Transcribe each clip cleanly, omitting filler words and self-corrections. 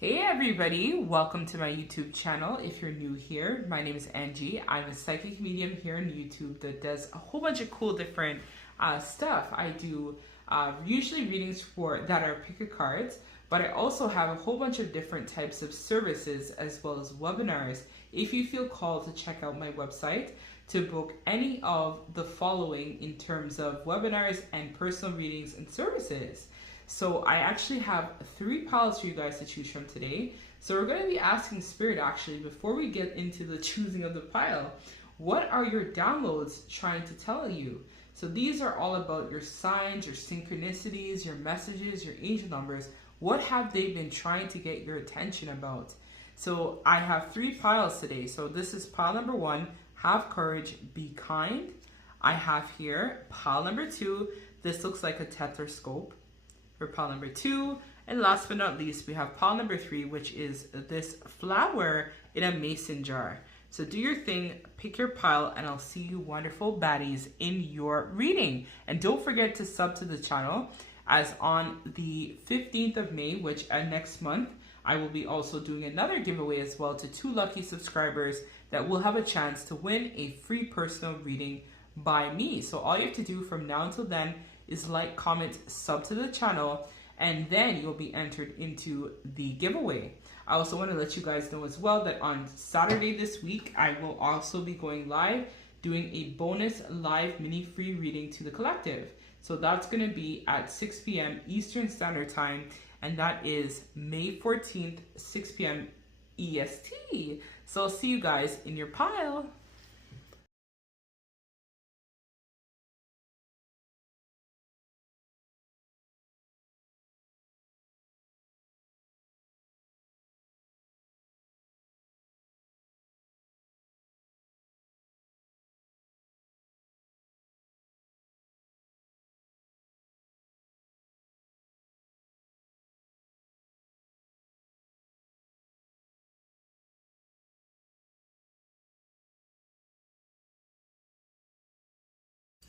Hey everybody, welcome to my YouTube channel. If you're new here, my name is Angie. I'm a psychic medium here on YouTube that does a whole bunch of cool different stuff. I do usually readings that are pick a cards, but I also have a whole bunch of different types of services as well as webinars. If you feel called to check out my website to book any of the following in terms of webinars and personal readings and services. So I actually have 3 piles for you guys to choose from today. So we're going to be asking Spirit, actually, before we get into the choosing of the pile, what are your downloads trying to tell you? So these are all about your signs, your synchronicities, your messages, your angel numbers. What have they been trying to get your attention about? So I have 3 piles today. So this is pile number 1, have courage, be kind. I have here pile number 2. This looks like a tetrascope for pile number 2, and last but not least we have pile number 3, which is this flower in a mason jar. So do your thing, pick your pile, and I'll see you wonderful baddies in your reading. And don't forget to sub to the channel, as on the 15th of May, which next month, I will be also doing another giveaway as well to 2 lucky subscribers that will have a chance to win a free personal reading by me. So all you have to do from now until then is like, comment, sub to the channel, and then you'll be entered into the giveaway. I also want to let you guys know as well that on Saturday this week, I will also be going live doing a bonus live mini free reading to the collective. So that's going to be at 6 p.m. Eastern Standard Time, and that is May 14th, 6 p.m. EST. So I'll see you guys in your pile.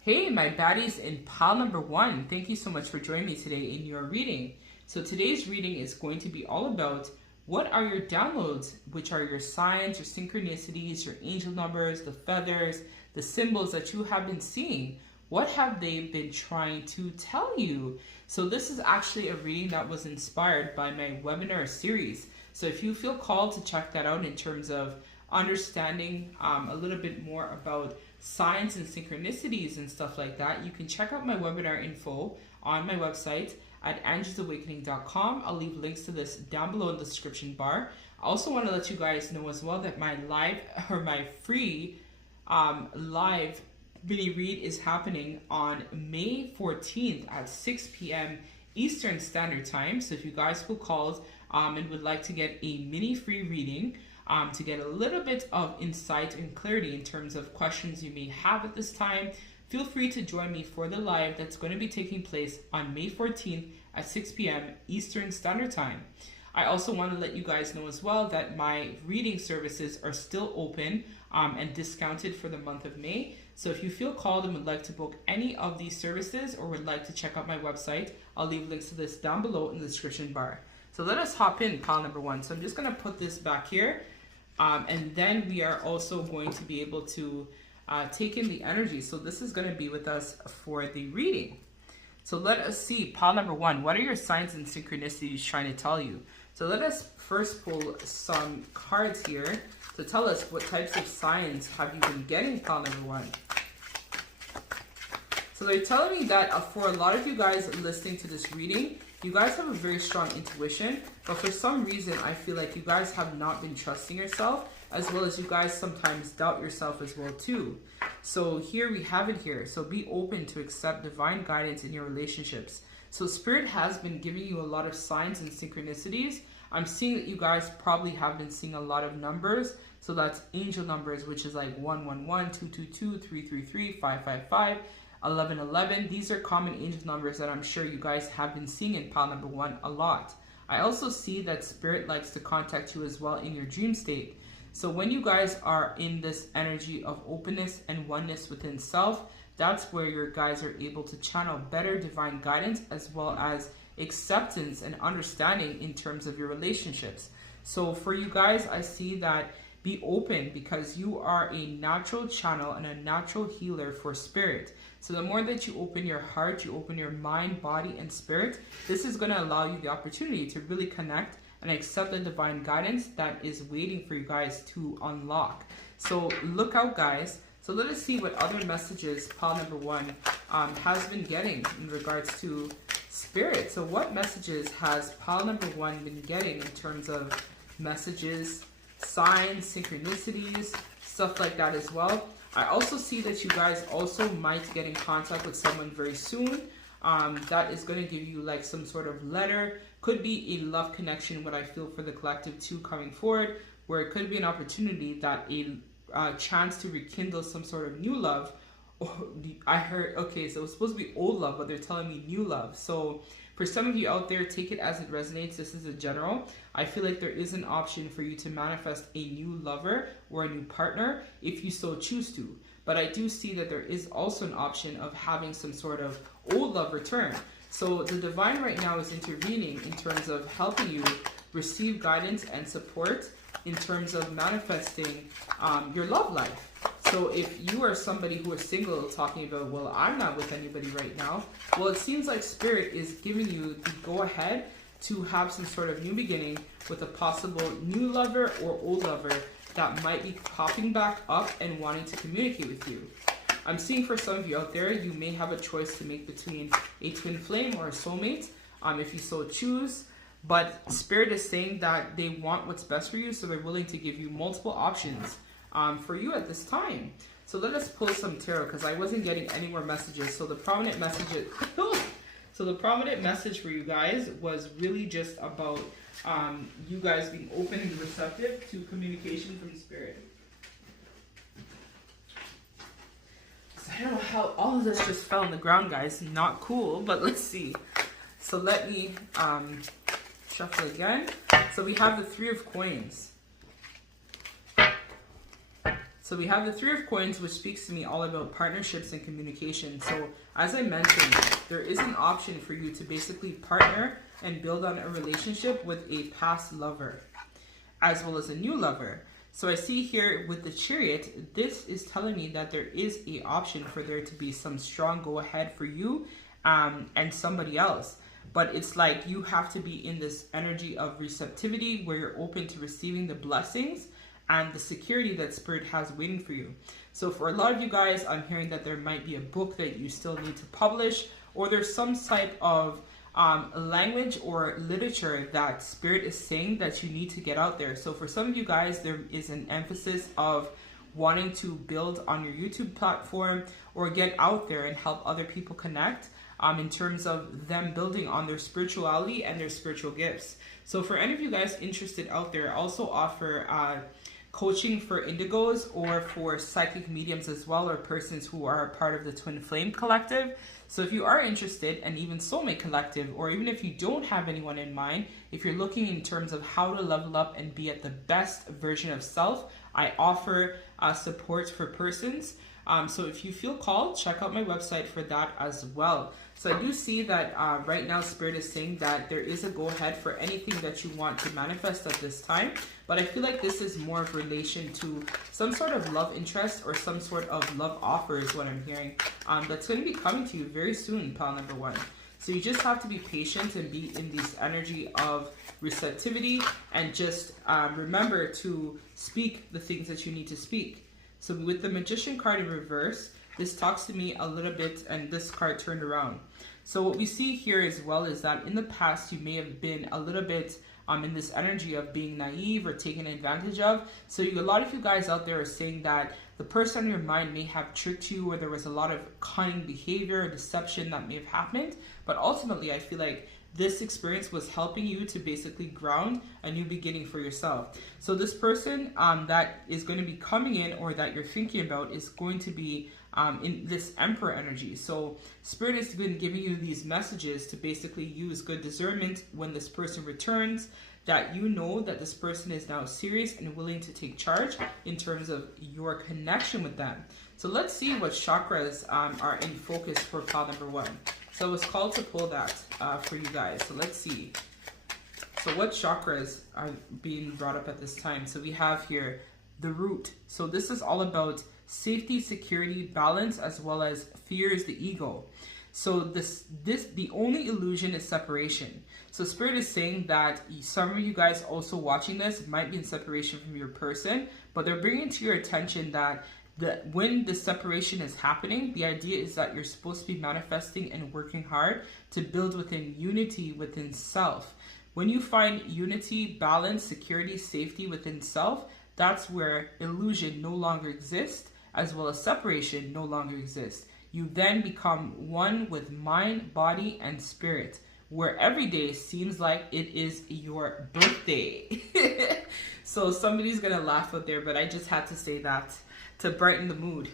Hey, my baddies in pile number 1, thank you so much for joining me today in your reading. So today's reading is going to be all about what are your downloads, which are your signs, your synchronicities, your angel numbers, the feathers, the symbols that you have been seeing. What have they been trying to tell you? So this is actually a reading that was inspired by my webinar series. So if you feel called to check that out in terms of understanding a little bit more about signs and synchronicities and stuff like that, you can check out my webinar info on my website at angiesawakening.com. I'll leave links to this down below in the description bar. I also want to let you guys know as well that my free live mini read is happening on May 14th at 6 p.m. Eastern Standard Time. So if you guys feel called and would like to get a mini free reading, to get a little bit of insight and clarity in terms of questions you may have at this time, feel free to join me for the live that's going to be taking place on May 14th at 6 p.m. Eastern Standard Time. I also want to let you guys know as well that my reading services are still open and discounted for the month of May. So if you feel called and would like to book any of these services or would like to check out my website, I'll leave links to this down below in the description bar. So let us hop in pile number 1. So I'm just going to put this back here. And then we are also going to be able to take in the energy. So this is going to be with us for the reading. So let us see, pile number 1, what are your signs and synchronicities trying to tell you? So let us first pull some cards here to tell us what types of signs have you been getting, pile number 1. So they're telling me that for a lot of you guys listening to this reading, you guys have a very strong intuition, but for some reason, I feel like you guys have not been trusting yourself, as well as you guys sometimes doubt yourself as well too. So here we have it here. So be open to accept divine guidance in your relationships. So Spirit has been giving you a lot of signs and synchronicities. I'm seeing that you guys probably have been seeing a lot of numbers. So that's angel numbers, which is like 111, 222, 333, 555. 1111. These are common angel numbers that I'm sure you guys have been seeing in pile number 1 a lot. I also see that Spirit likes to contact you as well in your dream state. So when you guys are in this energy of openness and oneness within self, that's where your guys are able to channel better divine guidance as well as acceptance and understanding in terms of your relationships. So for you guys, I see that be open, because you are a natural channel and a natural healer for spirit. So the more that you open your heart, you open your mind, body, and spirit, this is going to allow you the opportunity to really connect and accept the divine guidance that is waiting for you guys to unlock. So look out, guys. So let us see what other messages pile number 1 has been getting in regards to spirit. So what messages has pile number 1 been getting in terms of messages, signs, synchronicities, stuff like that as well? I also see that you guys also might get in contact with someone very soon that is going to give you like some sort of letter. Could be a love connection, what I feel for the collective too coming forward, where it could be an opportunity that a chance to rekindle some sort of new love. I heard, okay, so it's supposed to be old love, but they're telling me new love. So for some of you out there, take it as it resonates. This is a general. I feel like there is an option for you to manifest a new lover or a new partner if you so choose to. But I do see that there is also an option of having some sort of old love return. So the divine right now is intervening in terms of helping you receive guidance and support in terms of manifesting your love life. So if you are somebody who is single talking about, well, I'm not with anybody right now, well, it seems like spirit is giving you the go ahead to have some sort of new beginning with a possible new lover or old lover that might be popping back up and wanting to communicate with you. I'm seeing for some of you out there, you may have a choice to make between a twin flame or a soulmate, if you so choose. But spirit is saying that they want what's best for you, so they're willing to give you multiple options for you at this time. So let us pull some tarot, because I wasn't getting any more messages. So the prominent message for you guys was really just about you guys being open and receptive to communication from spirit. So I don't know how all of this just fell on the ground, guys. Not cool, but let's see. So let me shuffle again. So we have the 3 of coins. So we have the 3 of coins, which speaks to me all about partnerships and communication. So as I mentioned, there is an option for you to basically partner and build on a relationship with a past lover, as well as a new lover. So I see here with the Chariot, this is telling me that there is an option for there to be some strong go ahead for you and somebody else. But it's like you have to be in this energy of receptivity where you're open to receiving the blessings and the security that spirit has waiting for you. So for a lot of you guys, I'm hearing that there might be a book that you still need to publish, or there's some type of language or literature that spirit is saying that you need to get out there. So for some of you guys, there is an emphasis of wanting to build on your YouTube platform or get out there and help other people connect in terms of them building on their spirituality and their spiritual gifts. So for any of you guys interested out there, I also offer coaching for indigos or for psychic mediums as well, or persons who are a part of the Twin Flame Collective. So if you are interested, and even Soulmate Collective, or even if you don't have anyone in mind, if you're looking in terms of how to level up and be at the best version of self, I offer support for persons. So if you feel called, check out my website for that as well. So I do see that right now Spirit is saying that there is a go-ahead for anything that you want to manifest at this time. But I feel like this is more of relation to some sort of love interest or some sort of love offer is what I'm hearing. That's going to be coming to you very soon, pile number 1. So you just have to be patient and be in this energy of receptivity, and just remember to speak the things that you need to speak. So with the Magician card in reverse, this talks to me a little bit, and this card turned around. So what we see here as well is that in the past you may have been a little bit in this energy of being naive or taken advantage of. So a lot of you guys out there are saying that the person in your mind may have tricked you, or there was a lot of cunning behavior or deception that may have happened. But ultimately, I feel like this experience was helping you to basically ground a new beginning for yourself. So this person that is going to be coming in, or that you're thinking about, is going to be in this Emperor energy. So Spirit has been giving you these messages to basically use good discernment when this person returns, that you know that this person is now serious and willing to take charge in terms of your connection with them. So let's see what chakras are in focus for pile number 1. So I was called to pull that for you guys. So let's see. So what chakras are being brought up at this time? So we have here the root. So this is all about safety, security, balance, as well as fear is the ego. So the only illusion is separation. So Spirit is saying that some of you guys also watching this might be in separation from your person, but they're bringing to your attention that when the separation is happening, the idea is that you're supposed to be manifesting and working hard to build within unity within self. When you find unity, balance, security, safety within self, that's where illusion no longer exists, as well as separation no longer exists. You then become one with mind, body, and spirit, where every day seems like it is your birthday. So somebody's gonna laugh out there, but I just had to say that to brighten the mood.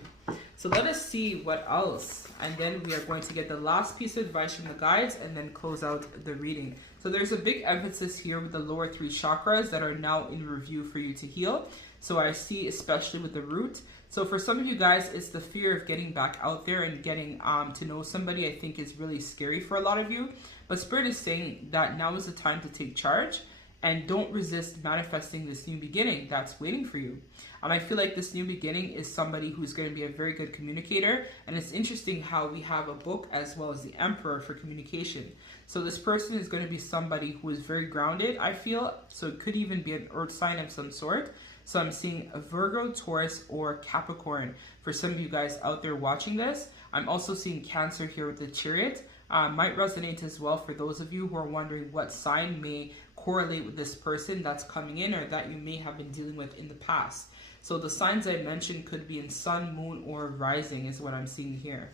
So let us see what else, and then we are going to get the last piece of advice from the guides and then close out the reading. So there's a big emphasis here with the lower 3 chakras that are now in review for you to heal. So I see especially with the root. So for some of you guys, it's the fear of getting back out there and getting to know somebody. I think is really scary for a lot of you. But Spirit is saying that now is the time to take charge and don't resist manifesting this new beginning that's waiting for you. And I feel like this new beginning is somebody who's going to be a very good communicator. And it's interesting how we have a book as well as the Emperor for communication. So this person is going to be somebody who is very grounded, I feel. So it could even be an earth sign of some sort. So I'm seeing a Virgo, Taurus, or Capricorn for some of you guys out there watching this. I'm also seeing Cancer here with the Chariot. Might resonate as well for those of you who are wondering what sign may correlate with this person that's coming in or that you may have been dealing with in the past. So the signs I mentioned could be in Sun, Moon, or Rising is what I'm seeing here.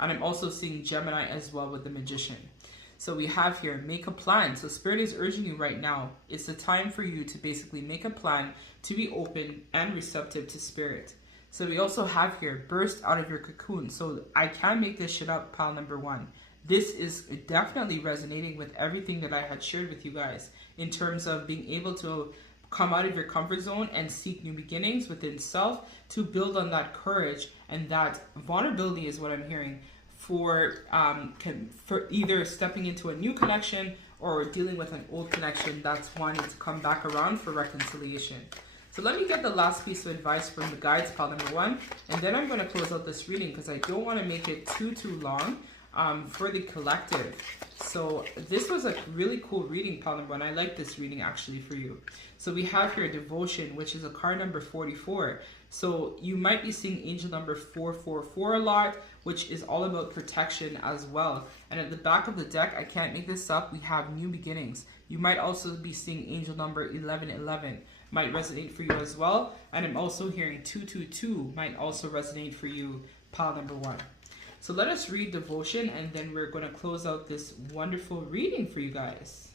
And I'm also seeing Gemini as well with the Magician. So we have here, make a plan. So Spirit is urging you right now. It's the time for you to basically make a plan to be open and receptive to Spirit. So we also have here, burst out of your cocoon. So I can't make this shit up, pile number 1. This is definitely resonating with everything that I had shared with you guys in terms of being able to come out of your comfort zone and seek new beginnings within self to build on that courage and that vulnerability is what I'm hearing for either stepping into a new connection or dealing with an old connection that's wanting to come back around for reconciliation. So let me get the last piece of advice from the guides, pile number 1, and then I'm going to close out this reading because I don't want to make it too long for the collective. So this was a really cool reading, pile number 1. I like this reading actually for you. So we have here Devotion, which is a card number 44. So you might be seeing angel number 444 a lot, which is all about protection as well. And at the back of the deck, I can't make this up, we have new beginnings. You might also be seeing angel number 1111. Might resonate for you as well. And I'm also hearing 222 might also resonate for you, pile number 1. So let us read Devotion and then we're going to close out this wonderful reading for you guys.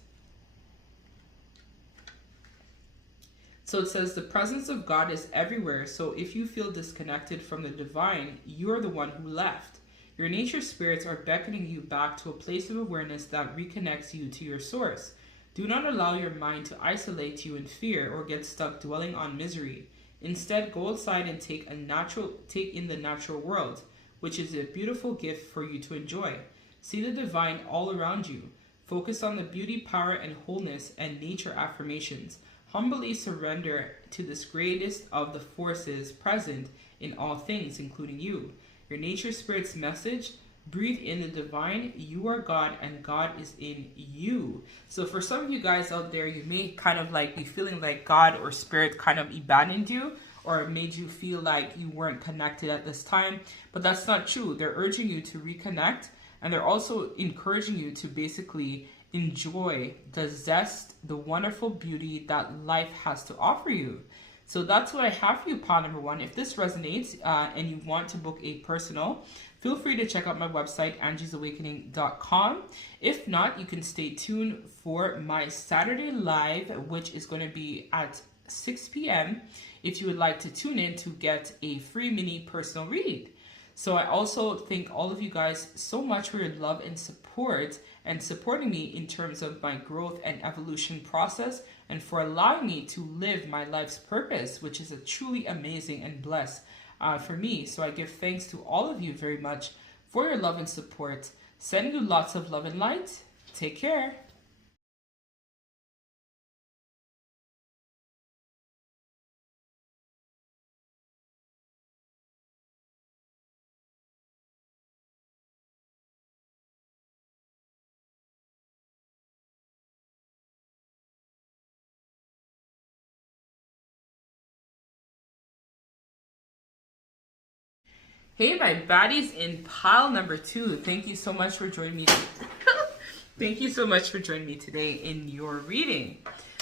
So it says, the presence of God is everywhere, so if you feel disconnected from the divine, you are the one who left. Your nature spirits are beckoning you back to a place of awareness that reconnects you to your source. Do not allow your mind to isolate you in fear or get stuck dwelling on misery. Instead, go outside and take in the natural world, which is a beautiful gift for you to enjoy. See the divine all around you. Focus on the beauty, power, and wholeness and nature affirmations. Humbly surrender to this greatest of the forces present in all things, including you. Your nature spirit's message, breathe in the divine. You are God and God is in you. So for some of you guys out there, you may kind of like be feeling like God or spirit kind of abandoned you or made you feel like you weren't connected at this time. But that's not true. They're urging you to reconnect, and they're also encouraging you to basically enjoy the zest, the wonderful beauty that life has to offer you. So that's what I have for you, pile number 1. If this resonates and you want to book a personal, feel free to check out my website, angiesawakening.com. If not, you can stay tuned for my Saturday live, which is going to be at 6 p.m. if you would like to tune in to get a free mini personal read. So I also thank all of you guys so much for your love and support and supporting me in terms of my growth and evolution process and for allowing me to live my life's purpose, which is a truly amazing and blessed for me. So I give thanks to all of you very much for your love and support. Sending you lots of love and light. Take care. Hey, my baddies in pile number 2. Thank you so much for joining me. Thank you so much for joining me today in your reading.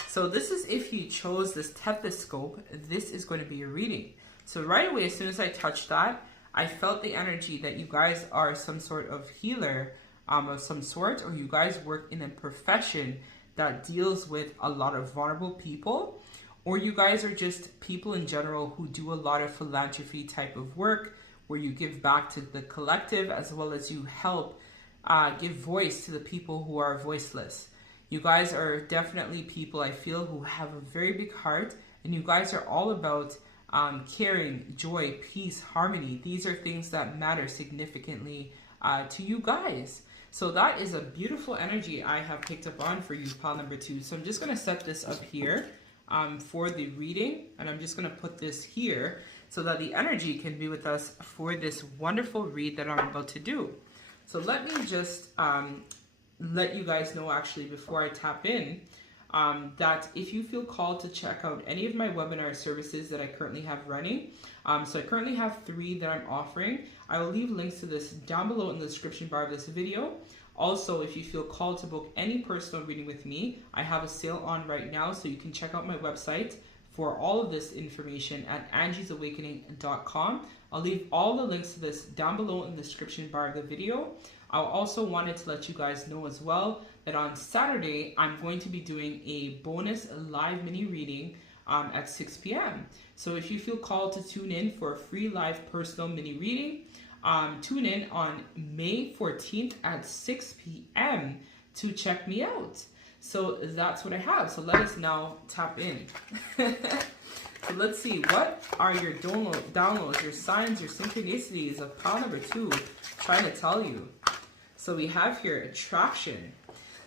So this is if you chose this stethoscope, this is going to be your reading. So right away, as soon as I touched that, I felt the energy that you guys are some sort of healer of some sort, or you guys work in a profession that deals with a lot of vulnerable people, or you guys are just people in general who do a lot of philanthropy type of work, where you give back to the collective as well as you help give voice to the people who are voiceless. You guys are definitely people, I feel, who have a very big heart, and you guys are all about caring, joy, peace, harmony. These are things that matter significantly to you guys. So that is a beautiful energy I have picked up on for you, pile number 2. So I'm just going to set this up here for the reading, and I'm just going to put this here so that the energy can be with us for this wonderful read that I'm about to do. So let me just let you guys know, actually, before I tap in, that if you feel called to check out any of my webinar services that I currently have running, so I currently have 3 that I'm offering. I will leave links to this down below in the description bar of this video. Also, if you feel called to book any personal reading with me, I have a sale on right now, so you can check out my website for all of this information at angiesawakening.com. I'll leave all the links to this down below in the description bar of the video. I also wanted to let you guys know as well that on Saturday, I'm going to be doing a bonus live mini reading at 6 p.m. So if you feel called to tune in for a free live personal mini reading, tune in on May 14th at 6 p.m. to check me out. So that's what I have. So let us now tap in. So let's see, what are your downloads, your signs, your synchronicities of pile number 2 trying to tell you? So we have here attraction.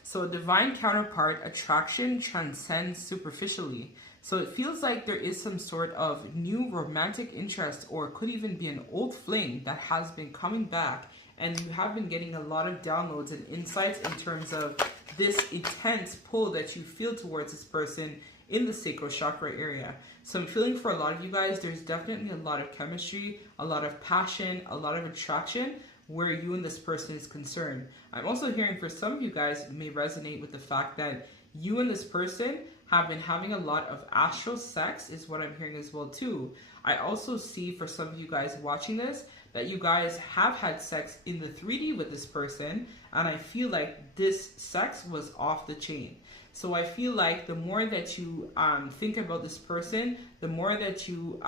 So a divine counterpart, attraction transcends superficially. So it feels like there is some sort of new romantic interest, or it could even be an old flame that has been coming back, and you have been getting a lot of downloads and insights in terms of this intense pull that you feel towards this person in the sacral chakra area. So I'm feeling for a lot of you guys, there's definitely a lot of chemistry, a lot of passion, a lot of attraction where you and this person is concerned. I'm also hearing for some of you guys may resonate with the fact that you and this person have been having a lot of astral sex, is what I'm hearing as well too. I also see for some of you guys watching this that you guys have had sex in the 3D with this person, and I feel like this sex was off the chain. So I feel like the more that you think about this person, the more that you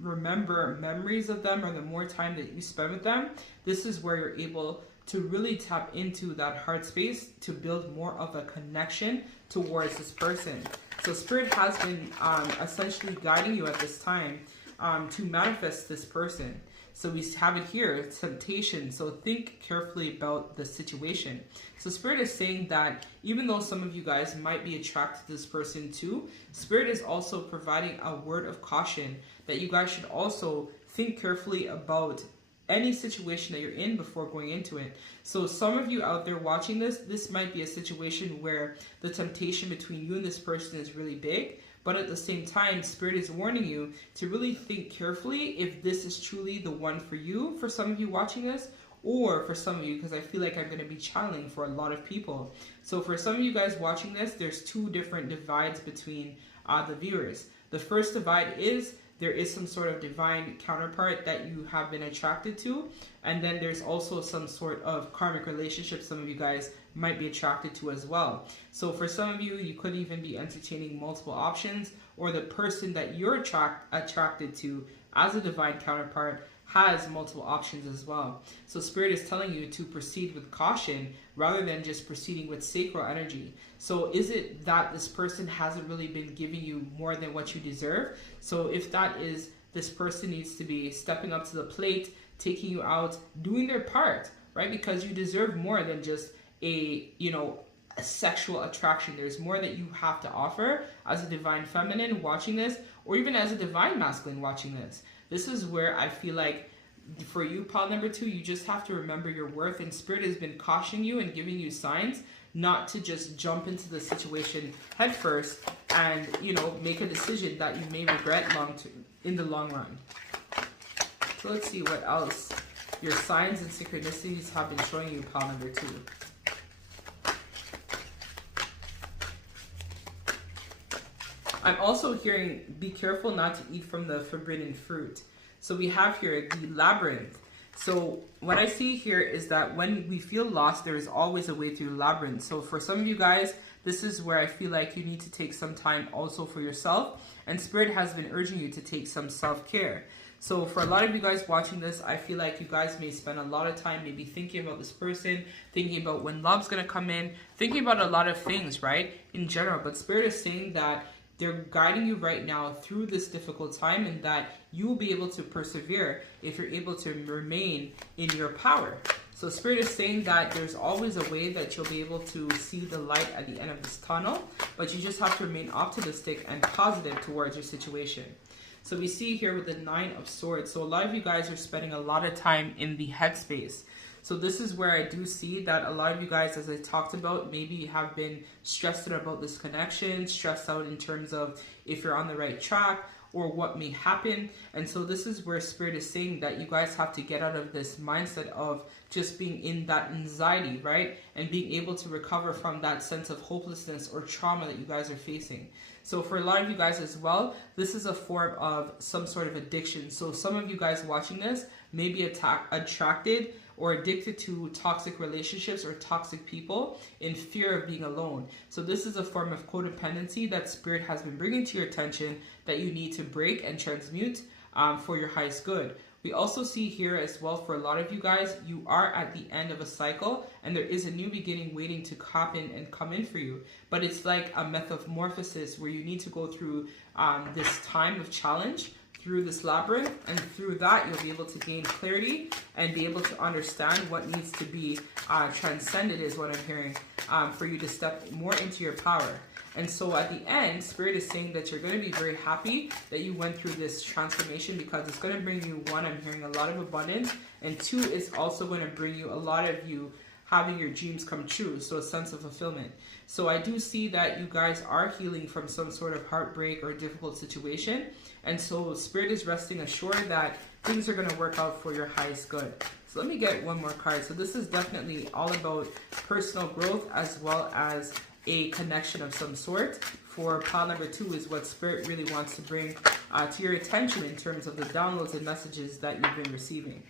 remember memories of them, or the more time that you spend with them, this is where you're able to really tap into that heart space to build more of a connection towards this person. So Spirit has been essentially guiding you at this time to manifest this person. So we have it here, temptation. So think carefully about the situation. So Spirit is saying that even though some of you guys might be attracted to this person too, Spirit is also providing a word of caution that you guys should also think carefully about any situation that you're in before going into it. So some of you out there watching this, this might be a situation where the temptation between you and this person is really big, but at the same time, Spirit is warning you to really think carefully if this is truly the one for you, for some of you watching this, or for some of you, because I feel like I'm going to be channeling for a lot of people. So for some of you guys watching this, there's 2 different divides between the viewers. The first divide is there is some sort of divine counterpart that you have been attracted to, and then there's also some sort of karmic relationship some of you guys might be attracted to as well. So for some of you, you could even be entertaining multiple options, or the person that you're attracted to as a divine counterpart has multiple options as well. So Spirit is telling you to proceed with caution rather than just proceeding with sacral energy. So is it that this person hasn't really been giving you more than what you deserve? So if that is, this person needs to be stepping up to the plate, taking you out, doing their part, right? Because you deserve more than just a, you know, a sexual attraction. There's more that you have to offer as a divine feminine watching this, or even as a divine masculine watching this. This is where I feel like for you, pile number 2, you just have to remember your worth, and Spirit has been cautioning you and giving you signs not to just jump into the situation head first and, you know, make a decision that you may regret in the long run. So let's see what else your signs and synchronicities have been showing you, pile number 2. I'm also hearing, be careful not to eat from the forbidden fruit. So we have here the labyrinth. So what I see here is that when we feel lost, there is always a way through the labyrinth. So for some of you guys, this is where I feel like you need to take some time also for yourself. And Spirit has been urging you to take some self-care. So for a lot of you guys watching this, I feel like you guys may spend a lot of time maybe thinking about this person, thinking about when love's going to come in, thinking about a lot of things, right, in general. But Spirit is saying that they're guiding you right now through this difficult time, and that you will be able to persevere if you're able to remain in your power. So Spirit is saying that there's always a way that you'll be able to see the light at the end of this tunnel, but you just have to remain optimistic and positive towards your situation. So we see here with the 9 of Swords. So a lot of you guys are spending a lot of time in the headspace. So this is where I do see that a lot of you guys, as I talked about, maybe have been stressed out about this connection, stressed out in terms of if you're on the right track or what may happen. And so this is where Spirit is saying that you guys have to get out of this mindset of just being in that anxiety, right? And being able to recover from that sense of hopelessness or trauma that you guys are facing. So for a lot of you guys as well, this is a form of some sort of addiction. So some of you guys watching this may be attracted or addicted to toxic relationships or toxic people in fear of being alone. So this is a form of codependency that Spirit has been bringing to your attention that you need to break and transmute for your highest good. We also see here as well, for a lot of you guys, you are at the end of a cycle and there is a new beginning waiting to happen and come in for you. But it's like a metamorphosis where you need to go through this time of challenge, through this labyrinth, and through that you'll be able to gain clarity and be able to understand what needs to be transcended, is what I'm hearing, for you to step more into your power. And so at the end, Spirit is saying that you're going to be very happy that you went through this transformation, because it's going to bring you, 1, I'm hearing a lot of abundance, and 2, it's also going to bring you a lot of you having your dreams come true, so a sense of fulfillment. So I do see that you guys are healing from some sort of heartbreak or difficult situation, and so Spirit is resting assured that things are going to work out for your highest good. So let me get one more card. So this is definitely all about personal growth as well as a connection of some sort. For pile number 2 is what Spirit really wants to bring to your attention in terms of the downloads and messages that you've been receiving.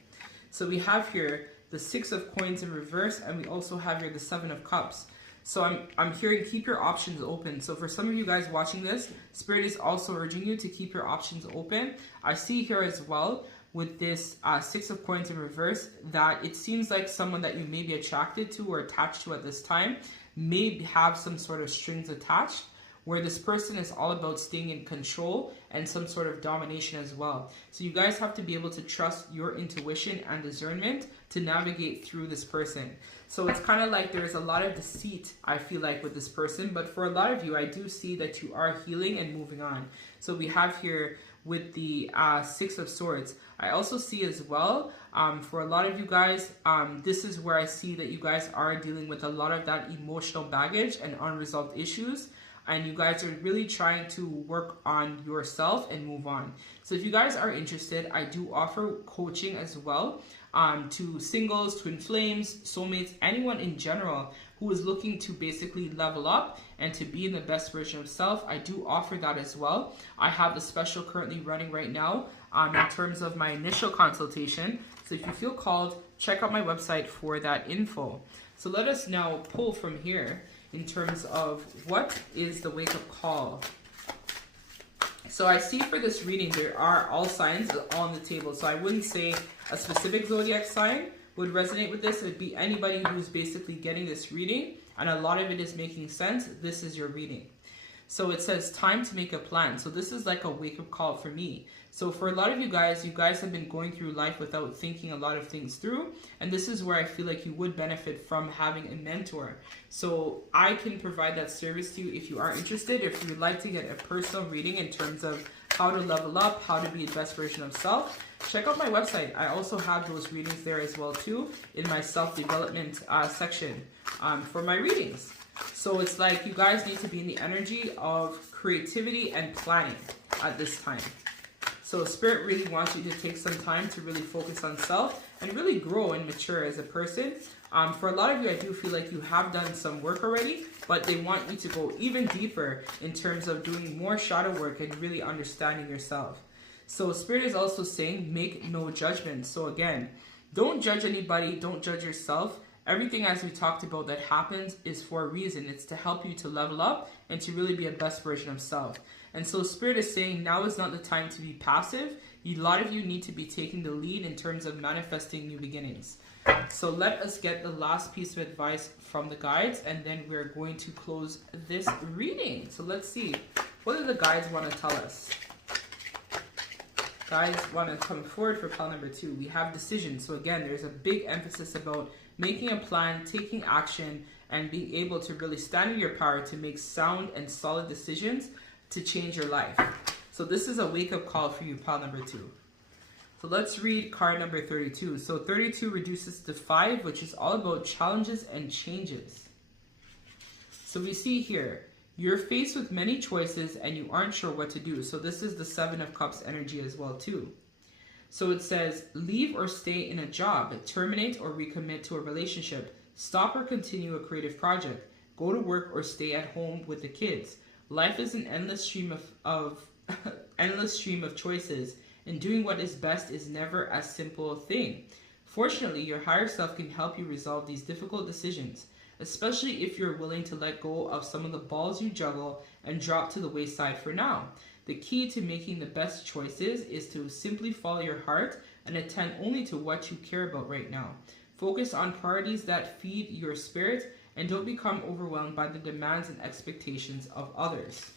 So we have here the 6 of Coins in reverse, and we also have here the 7 of Cups. So I'm hearing keep your options open. So for some of you guys watching this, Spirit is also urging you to keep your options open. I see here as well with this 6 of Coins in reverse that it seems like someone that you may be attracted to or attached to at this time may have some sort of strings attached, where this person is all about staying in control and some sort of domination as well. So you guys have to be able to trust your intuition and discernment to navigate through this person. So it's kind of like there's a lot of deceit, I feel like, with this person, but for a lot of you, I do see that you are healing and moving on. So we have here with the 6 of Swords. I also see as well, for a lot of you guys, this is where I see that you guys are dealing with a lot of that emotional baggage and unresolved issues, and you guys are really trying to work on yourself and move on. So if you guys are interested, I do offer coaching as well to singles, twin flames, soulmates, anyone in general who is looking to basically level up and to be in the best version of self. I do offer that as well. I have a special currently running right now in terms of my initial consultation. So if you feel called, check out my website for that info. So let us now pull from here in terms of what is the wake-up call. So I see for this reading, there are all signs on the table. So I wouldn't say a specific zodiac sign would resonate with this. It would be anybody who's basically getting this reading, and a lot of it is making sense. This is your reading. So it says time to make a plan. So this is like a wake-up call for me. So for a lot of you guys have been going through life without thinking a lot of things through. And this is where I feel like you would benefit from having a mentor. So I can provide that service to you if you are interested. If you would like to get a personal reading in terms of how to level up, how to be the best version of self, check out my website. I also have those readings there as well too in my self-development section for my readings. So it's like you guys need to be in the energy of creativity and planning at this time. So Spirit really wants you to take some time to really focus on self and really grow and mature as a person. For a lot of you, I do feel like you have done some work already, but they want you to go even deeper in terms of doing more shadow work and really understanding yourself. So Spirit is also saying, make no judgment. So again, don't judge anybody, don't judge yourself. Everything, as we talked about, that happens is for a reason. It's to help you to level up and to really be a best version of self. And so Spirit is saying now is not the time to be passive. A lot of you need to be taking the lead in terms of manifesting new beginnings. So let us get the last piece of advice from the guides, and then we're going to close this reading. So let's see. What do the guides want to tell us? Guides want to come forward for pile number 2. We have decisions. So again, there's a big emphasis about making a plan, taking action, and being able to really stand in your power to make sound and solid decisions to change your life. So this is a wake-up call for you, pile number 2. So let's read card number 32. So 32 reduces to 5, which is all about challenges and changes. So we see here, you're faced with many choices and you aren't sure what to do. So this is the 7 of Cups energy as well too. So it says, leave or stay in a job, terminate or recommit to a relationship, stop or continue a creative project, go to work or stay at home with the kids. Life is an endless stream of choices, and doing what is best is never a simple thing. Fortunately, your higher self can help you resolve these difficult decisions, especially if you're willing to let go of some of the balls you juggle and drop to the wayside for now. The key to making the best choices is to simply follow your heart and attend only to what you care about right now. Focus on priorities that feed your spirit and don't become overwhelmed by the demands and expectations of others.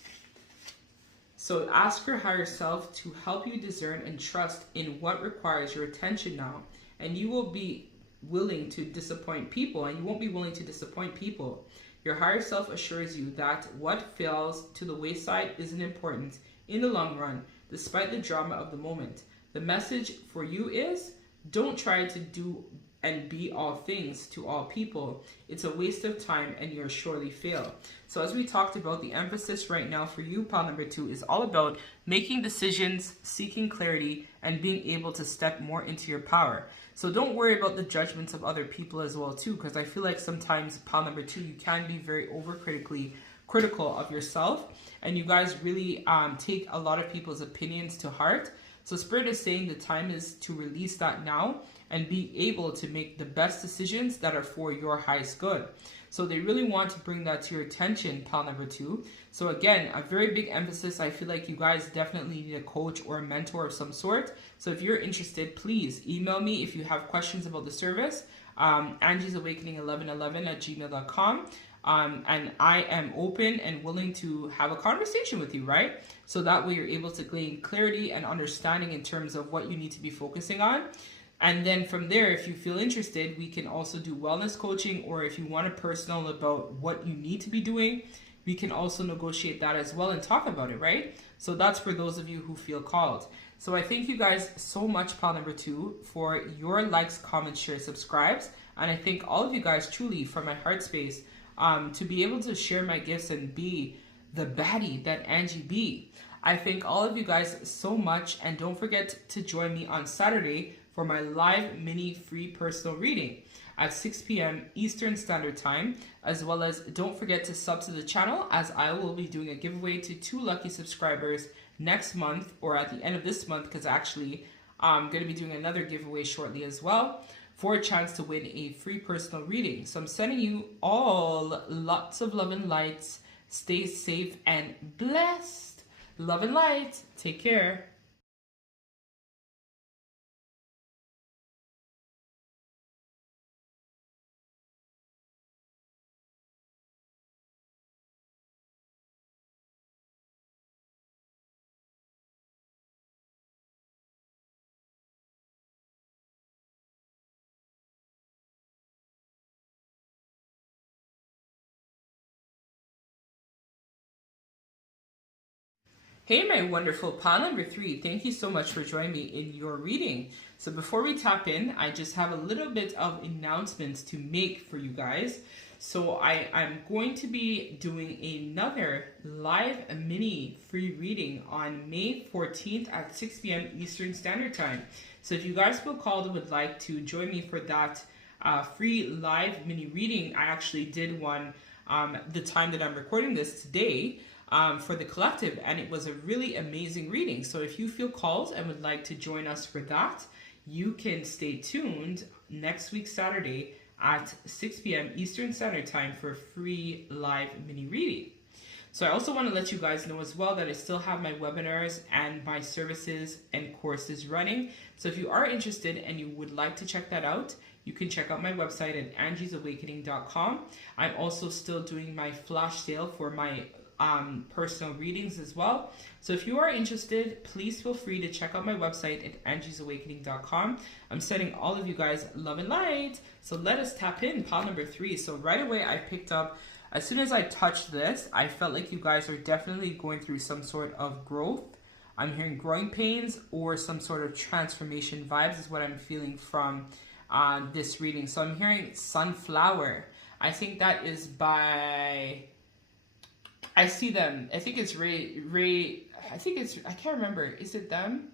So ask your higher self to help you discern and trust in what requires your attention now, and you will be willing to disappoint people, and you won't be willing to disappoint people. Your higher self assures you that what falls to the wayside isn't important in the long run, despite the drama of the moment. The message for you is, don't try to do and be all things to all people. It's a waste of time and you'll surely fail. So as we talked about, the emphasis right now for you, pile number 2, is all about making decisions, seeking clarity, and being able to step more into your power. So don't worry about the judgments of other people as well too, because I feel like sometimes, pile number 2, you can be very critical of yourself, and you guys really take a lot of people's opinions to heart. So Spirit is saying the time is to release that now and be able to make the best decisions that are for your highest good. So they really want to bring that to your attention, pile number 2. So again, a very big emphasis. I feel like you guys definitely need a coach or a mentor of some sort. So if you're interested, please email me if you have questions about the service. Angie's Awakening 1111 at gmail.com. And I am open and willing to have a conversation with you, right? So that way you're able to gain clarity and understanding in terms of what you need to be focusing on. And then from there, if you feel interested, we can also do wellness coaching, or if you want a personal about what you need to be doing, we can also negotiate that as well and talk about it, right? So that's for those of you who feel called. So I thank you guys so much, pile number 2, for your likes, comments, shares, subscribes. And I thank all of you guys truly from my heart space to be able to share my gifts and be the baddie that Angie be. I thank all of you guys so much, and don't forget to join me on Saturday for my live mini free personal reading at 6 p.m. Eastern Standard Time, as well as don't forget to sub to the channel, as I will be doing a giveaway to 2 lucky subscribers next month, or at the end of this month, because actually I'm going to be doing another giveaway shortly as well, for a chance to win a free personal reading. So I'm sending you all lots of love and lights. Stay safe and blessed. Love and light. Take care. Hey, my wonderful pile number 3. Thank you so much for joining me in your reading. So before we tap in, I just have a little bit of announcements to make for you guys. So I'm going to be doing another live mini free reading on May 14th at 6 p.m. Eastern Standard Time. So if you guys feel called and would like to join me for that free live mini reading, I actually did one the time that I'm recording this today for the collective, and it was a really amazing reading. So if you feel called and would like to join us for that, you can stay tuned next week Saturday at 6 p.m. Eastern Standard Time for a free live mini reading. So I also want to let you guys know as well that I still have my webinars and my services and courses running. So if you are interested and you would like to check that out, you can check out my website at angiesawakening.com. I'm also still doing my flash sale for my personal readings as well. So if you are interested, please feel free to check out my website at angiesawakening.com. I'm sending all of you guys love and light. So let us tap in pile number 3. So right away I picked up, as soon as I touched this, I felt like you guys are definitely going through some sort of growth. I'm hearing growing pains or some sort of transformation vibes is what I'm feeling from this reading. So I'm hearing sunflower. I think that is by, I see them. I think it's Ray. I think it's, I can't remember. Is it them?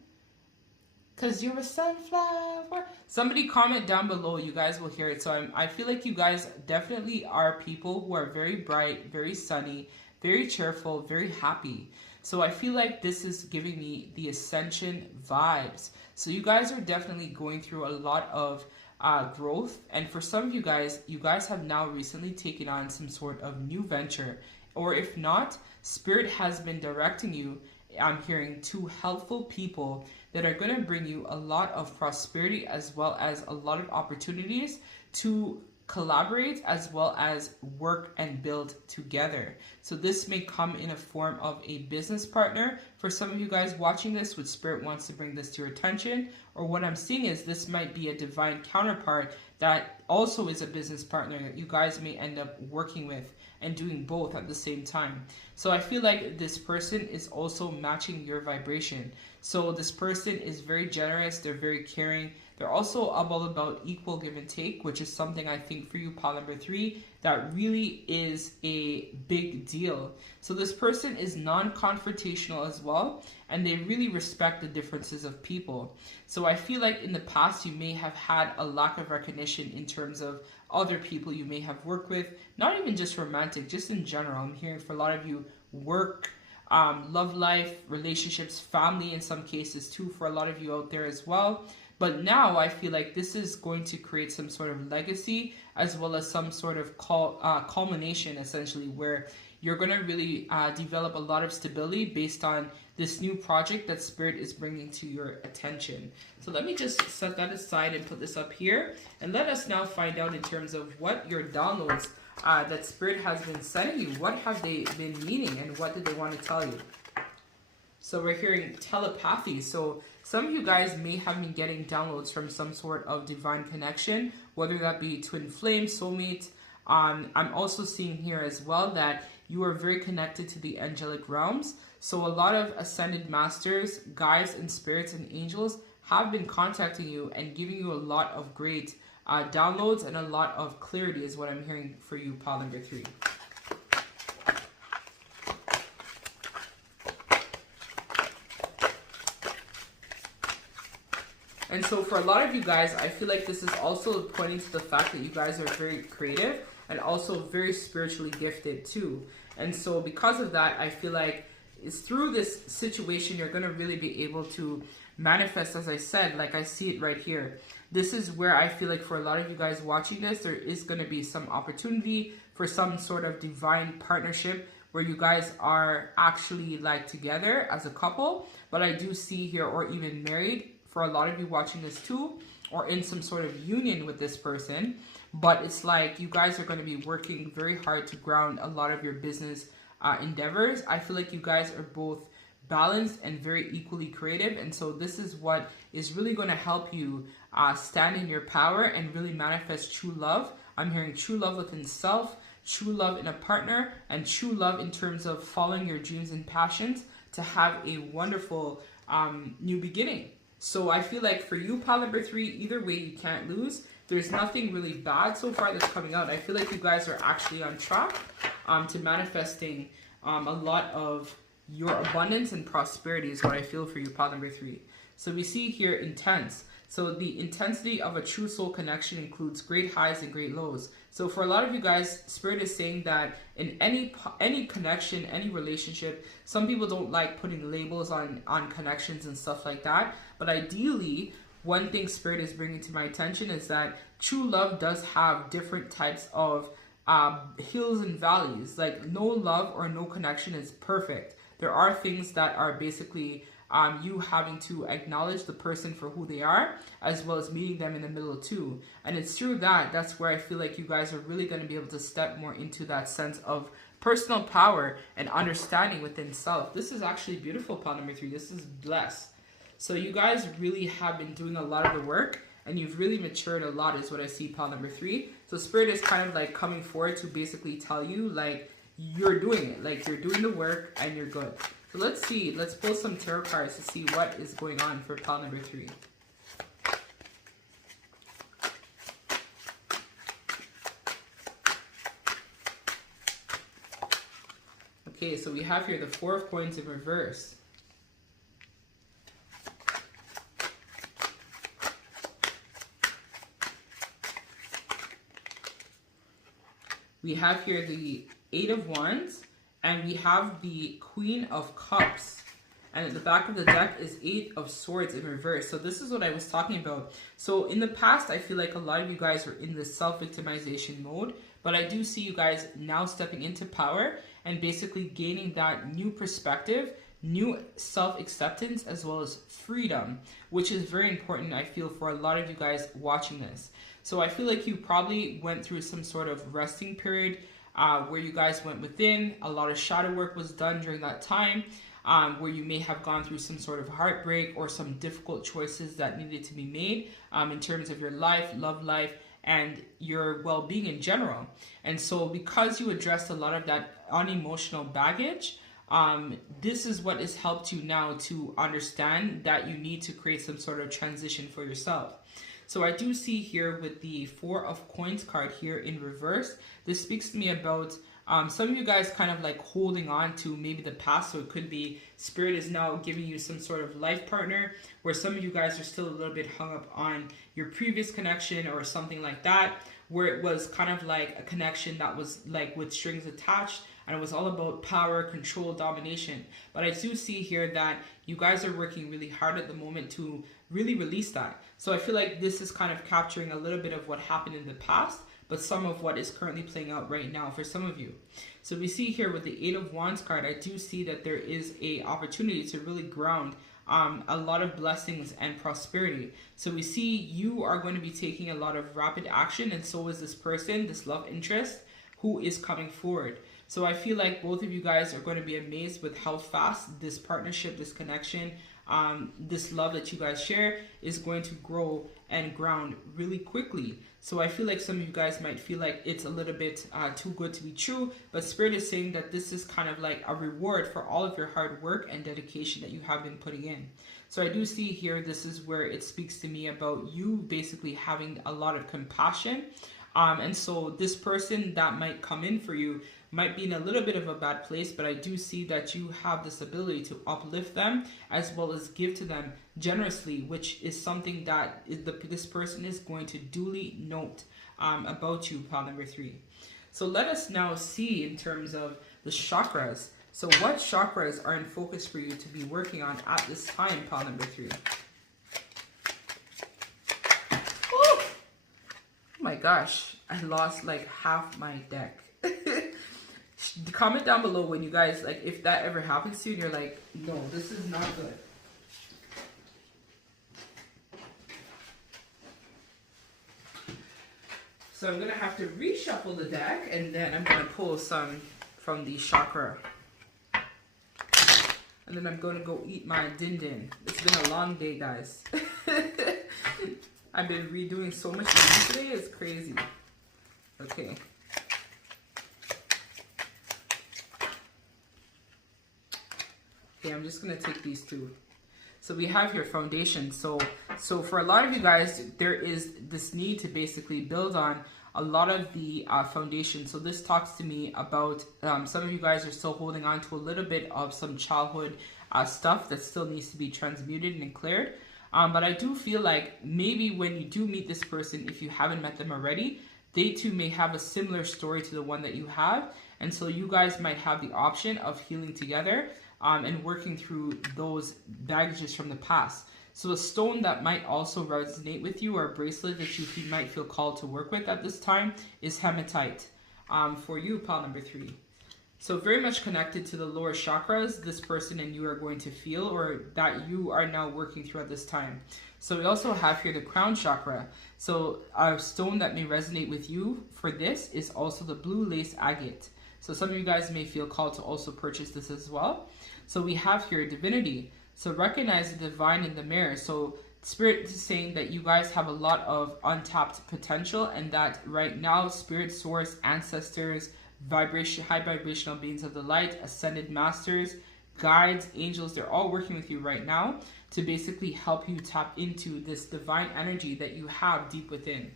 Because you're a sunflower. Somebody comment down below. You guys will hear it. So I feel like you guys definitely are people who are very bright, very sunny, very cheerful, very happy. So I feel like this is giving me the ascension vibes. So you guys are definitely going through a lot of growth. And for some of you guys have now recently taken on some sort of new venture. Or if not, Spirit has been directing you, I'm hearing, to helpful people that are going to bring you a lot of prosperity as well as a lot of opportunities to collaborate as well as work and build together. So this may come in a form of a business partner. For some of you guys watching this, with Spirit wants to bring this to your attention, or what I'm seeing is this might be a divine counterpart that also is a business partner that you guys may end up working with and doing both at the same time. So I feel like this person is also matching your vibration. So this person is very generous, they're very caring. They're also all about equal give and take, which is something I think for you, pile number 3, that really is a big deal. So this person is non-confrontational as well, and they really respect the differences of people. So I feel like in the past you may have had a lack of recognition in terms of other people you may have worked with, not even just romantic, just in general. I'm hearing for a lot of you, work, love life, relationships, family in some cases too, for a lot of you out there as well. But now I feel like this is going to create some sort of legacy as well as some sort of culmination, essentially, where you're going to really develop a lot of stability based on this new project that Spirit is bringing to your attention. So let me just set that aside and put this up here. And let us now find out in terms of what your downloads that Spirit has been sending you. What have they been meaning and what did they want to tell you? So we're hearing telepathy. So some of you guys may have been getting downloads from some sort of divine connection, whether that be twin flame, soulmate. I'm also seeing here as well that you are very connected to the angelic realms. So a lot of ascended masters, guides, and spirits and angels have been contacting you and giving you a lot of great downloads and a lot of clarity is what I'm hearing for you, pile number 3. And so for a lot of you guys, I feel like this is also pointing to the fact that you guys are very creative and also very spiritually gifted too. And so because of that, I feel like it's through this situation you're going to really be able to manifest, as I said, like I see it right here. This is where I feel like for a lot of you guys watching this, there is going to be some opportunity for some sort of divine partnership where you guys are actually like together as a couple. But I do see here, or even married, for a lot of you watching this too, or in some sort of union with this person. But it's like you guys are going to be working very hard to ground a lot of your business endeavors. I feel like you guys are both balanced and very equally creative, and so this is what is really going to help you stand in your power and really manifest true love. I'm hearing true love within self, true love in a partner, and true love in terms of following your dreams and passions to have a wonderful new beginning. So I feel like for you, pile number 3, either way, you can't lose. There's nothing really bad so far that's coming out. I feel like you guys are actually on track to manifesting a lot of your abundance and prosperity is what I feel for you, pile number 3. So we see here intense. So the intensity of a true soul connection includes great highs and great lows. So for a lot of you guys, Spirit is saying that in any connection, any relationship, some people don't like putting labels on connections and stuff like that. But ideally, one thing Spirit is bringing to my attention is that true love does have different types of hills and valleys. Like no love or no connection is perfect. There are things that are basically you having to acknowledge the person for who they are, as well as meeting them in the middle too. And it's through that's where I feel like you guys are really going to be able to step more into that sense of personal power and understanding within self. This is actually beautiful, pile number 3. This is blessed. So you guys really have been doing a lot of the work, and you've really matured a lot is what I see, pile number 3. So Spirit is kind of like coming forward to basically tell you like you're doing it, like you're doing the work and you're good. So let's see, let's pull some tarot cards to see what is going on for pile number 3. Okay, so we have here the 4 of Coins in reverse. We have here the 8 of Wands, and we have the Queen of Cups. And at the back of the deck is 8 of Swords in reverse. So this is what I was talking about. So in the past, I feel like a lot of you guys were in this self-victimization mode. But I do see you guys now stepping into power and basically gaining that new perspective, new self-acceptance, as well as freedom, which is very important, I feel, for a lot of you guys watching this. So I feel like you probably went through some sort of resting period where you guys went within. A lot of shadow work was done during that time, where you may have gone through some sort of heartbreak or some difficult choices that needed to be made in terms of your life, love life, and your well-being in general. And so because you addressed a lot of that unemotional baggage, this is what has helped you now to understand that you need to create some sort of transition for yourself. So I do see here with the 4 of Coins card here in reverse, this speaks to me about some of you guys kind of like holding on to maybe the past. So it could be Spirit is now giving you some sort of life partner, where some of you guys are still a little bit hung up on your previous connection or something like that, where it was kind of like a connection that was like with strings attached, and it was all about power, control, domination. But I do see here that you guys are working really hard at the moment to really release that. So I feel like this is kind of capturing a little bit of what happened in the past, but some of what is currently playing out right now for some of you. So we see here with the 8 of Wands card, I do see that there is a opportunity to really ground a lot of blessings and prosperity. So we see you are going to be taking a lot of rapid action, and so is this person, this love interest, who is coming forward. So I feel like both of you guys are going to be amazed with how fast this partnership, this connection, this love that you guys share is going to grow and ground really quickly. So I feel like some of you guys might feel like it's a little bit too good to be true, but Spirit is saying that this is kind of like a reward for all of your hard work and dedication that you have been putting in. So I do see here, this is where it speaks to me about you basically having a lot of compassion. And so this person that might come in for you might be in a little bit of a bad place, but I do see that you have this ability to uplift them as well as give to them generously, which is something that this person is going to duly note about you, pile number 3. So let us now see in terms of the chakras. So what chakras are in focus for you to be working on at this time, pile number 3? Oh my gosh, I lost like half my deck. Comment down below when you guys, like, if that ever happens to you and you're like, no, this is not good. So I'm going to have to reshuffle the deck, and then I'm going to pull some from the chakra. And then I'm going to go eat my din-din. It's been a long day, guys. I've been redoing so much today, it's crazy. Okay. Okay, I'm just going to take these two. So we have your foundation. So for a lot of you guys, there is this need to basically build on a lot of the foundation. So this talks to me about some of you guys are still holding on to a little bit of some childhood stuff that still needs to be transmuted and cleared. But I do feel like maybe when you do meet this person, if you haven't met them already, they too may have a similar story to the one that you have. And so you guys might have the option of healing together and working through those baggages from the past. So a stone that might also resonate with you, or a bracelet that you might feel called to work with at this time, is hematite. For you, pile number 3. So very much connected to the lower chakras, this person and you are going to feel, or that you are now working through at this time. So we also have here the crown chakra. So a stone that may resonate with you for this is also the blue lace agate. So some of you guys may feel called to also purchase this as well. So we have here divinity. So recognize the divine in the mirror. So Spirit is saying that you guys have a lot of untapped potential, and that right now Spirit, source, ancestors, high vibrational beings of the light, ascended masters, guides, angels, they're all working with you right now to basically help you tap into this divine energy that you have deep within.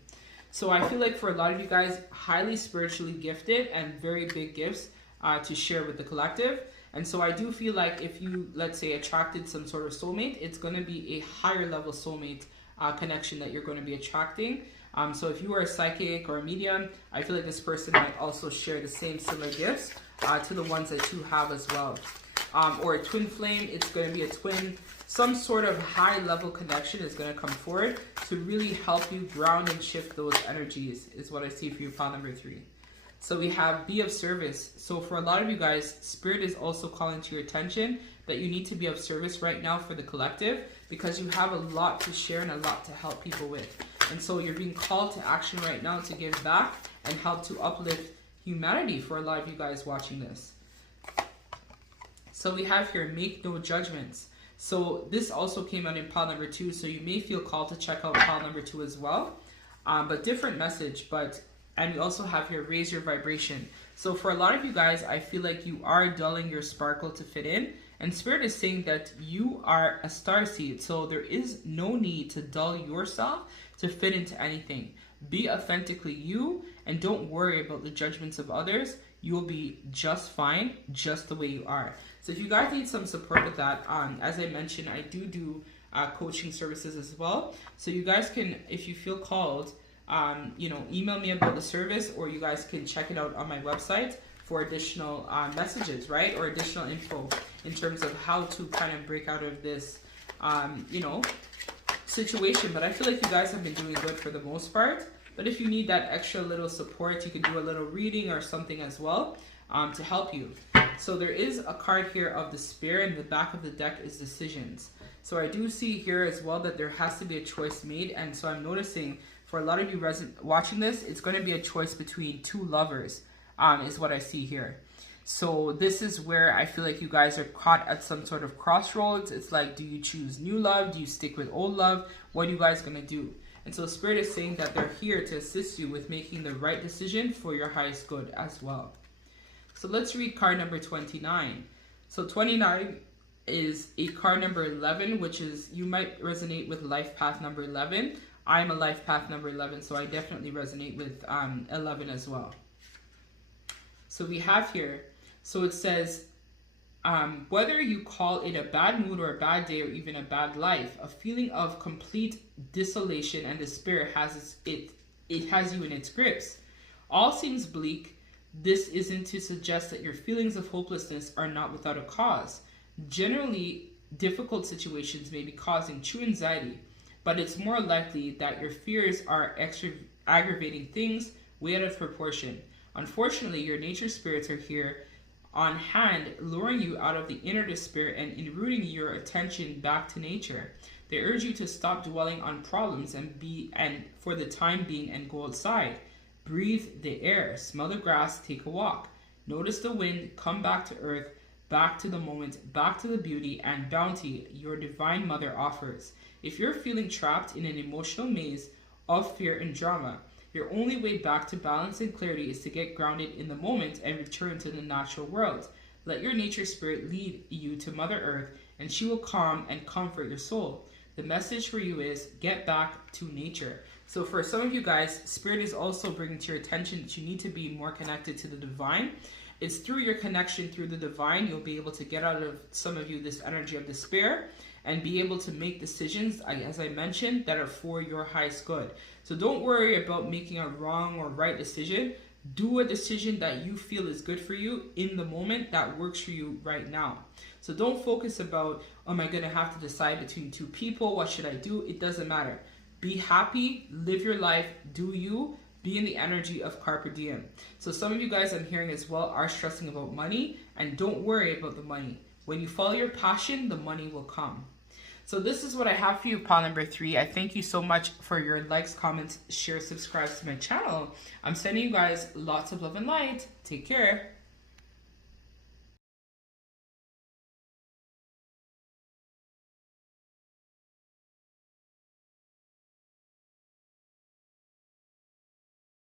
So I feel like for a lot of you guys, highly spiritually gifted and very big gifts to share with the collective. And so I do feel like if you, let's say, attracted some sort of soulmate, it's going to be a higher level soulmate connection that you're going to be attracting. So if you are a psychic or a medium, I feel like this person might also share the same similar gifts to the ones that you have as well. Or a twin flame, it's going to be a twin. Some sort of high level connection is going to come forward to really help you ground and shift those energies, is what I see for you, pile number 3. So we have be of service. So for a lot of you guys, Spirit is also calling to your attention that you need to be of service right now for the collective, because you have a lot to share and a lot to help people with. And so you're being called to action right now to give back and help to uplift humanity for a lot of you guys watching this. So we have here, make no judgments. So this also came out in pile number 2, so you may feel called to check out pile number 2 as well. But different message, and we also have here, raise your vibration. So for a lot of you guys, I feel like you are dulling your sparkle to fit in. And Spirit is saying that you are a starseed. So there is no need to dull yourself to fit into anything. Be authentically you and don't worry about the judgments of others. You will be just fine, just the way you are. So if you guys need some support with that, as I mentioned, I do coaching services as well. So you guys can, if you feel called, email me about the service, or you guys can check it out on my website for additional messages, right? Or additional info in terms of how to kind of break out of this, situation. But I feel like you guys have been doing good for the most part. But if you need that extra little support, you can do a little reading or something as well to help you. So there is a card here of the Spirit, and the back of the deck is decisions. So I do see here as well that there has to be a choice made. And so I'm noticing for a lot of you watching this, it's going to be a choice between two lovers, is what I see here. So this is where I feel like you guys are caught at some sort of crossroads. It's like, do you choose new love? Do you stick with old love? What are you guys going to do? And so Spirit is saying that they're here to assist you with making the right decision for your highest good as well. So let's read card number 29. So 29 is a card number 11, which is, you might resonate with life path number 11. I'm a life path number 11, so I definitely resonate with 11 as well. So we have here, so it says, whether you call it a bad mood or a bad day or even a bad life, a feeling of complete desolation and despair has it has you in its grips. All seems bleak. This isn't to suggest that your feelings of hopelessness are not without a cause. Generally, difficult situations may be causing true anxiety, but it's more likely that your fears are aggravating things way out of proportion. Unfortunately, your nature spirits are here on hand, luring you out of the inner despair and enrooting your attention back to nature. They urge you to stop dwelling on problems and for the time being, and go outside. Breathe the air, smell the grass, take a walk. Notice the wind, come back to earth, back to the moment, back to the beauty and bounty your divine mother offers. If you're feeling trapped in an emotional maze of fear and drama, your only way back to balance and clarity is to get grounded in the moment and return to the natural world. Let your nature spirit lead you to Mother Earth, and she will calm and comfort your soul. The message for you is get back to nature. So for some of you guys, Spirit is also bringing to your attention that you need to be more connected to the divine. It's through your connection through the divine, you'll be able to get out of some of you this energy of despair and be able to make decisions, as I mentioned, that are for your highest good. So don't worry about making a wrong or right decision. Do a decision that you feel is good for you in the moment, that works for you right now. So don't focus about, am I going to have to decide between two people? What should I do? It doesn't matter. Be happy, live your life, do you, be in the energy of carpe diem. So some of you guys I'm hearing as well are stressing about money, and don't worry about the money. When you follow your passion, the money will come. So this is what I have for you, pile number 3. I thank you so much for your likes, comments, share, subscribe to my channel. I'm sending you guys lots of love and light. Take care.